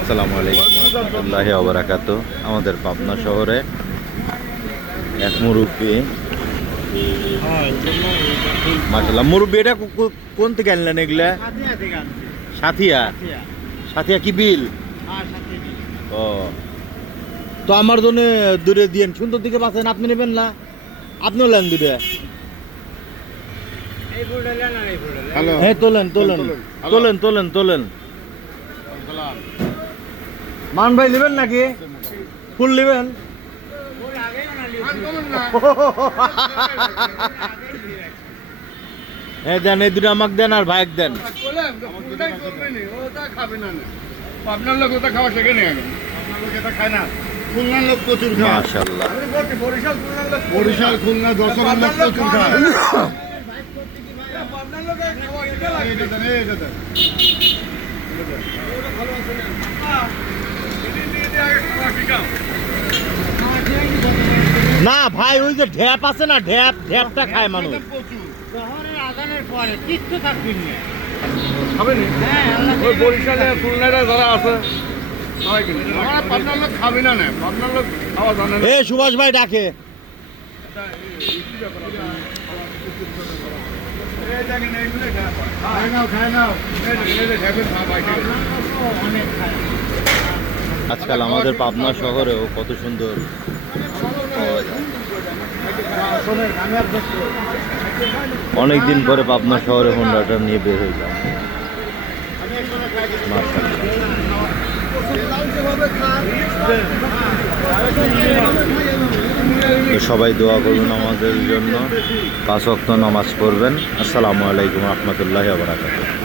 আসসালামু আলাইকুম রহমতুল্লাহি ওয়া বারাকাতুহু। আমাদের পাবনা শহরে এক মুরব্বী, মাশাআল্লাহ। মুরব্বী, এটা কোন থেকে আনলেন এগুলা? সাথিয়া। সাথিয়া কি বিল? ও, তো আমার জন্য দূরে দিয়েন, সুন্দর দিকে পাচ্ছেন। আপনি নেবেন না? আপনিও নেন দূরে। হ্যাঁ, তোলেন তোলেন তোলেন তোলেন তোলেন। মান ভাই নেবেন নাকি? ফুল নেবেন? হ্যাঁ দেন, এই দুটো আমাকে দেন আর ভাইক দেন। আপনার লোক ওটা খাওয়া শেখে নেই, আপনার লোক এটা খায় না। খুলনার লোক প্রচুর খায়। মাশাআল্লাহ। বরিশাল খুলনা দর্শকের লোক প্রচুর খায়। না ভাই, ওই যে ঢ্যাপ আছে না, ঢ্যাপ, ঢ্যাপটা খায় মানুষ। ওই বরিশালে খুলনাটা যারা আছে সবাই কিনে। আপনার লোক খাবি না, আপনার লোক খাওয়া জানে না। এ সুভাষ ভাই ডাকে। আজকাল আমাদের পাবনা শহরেও কত সুন্দর পাওয়া যায়। অনেকদিন পরে পাবনা শহরে হোন্ডাটা নিয়ে বের হইলাম। তো সবাই দোয়া করুন আমাদের জন্য, 5 ওয়াক্ত নামাজ পড়বেন। আসসালামু আলাইকুম রহমতুল্লাহি ওয়া বারাকাতুহু।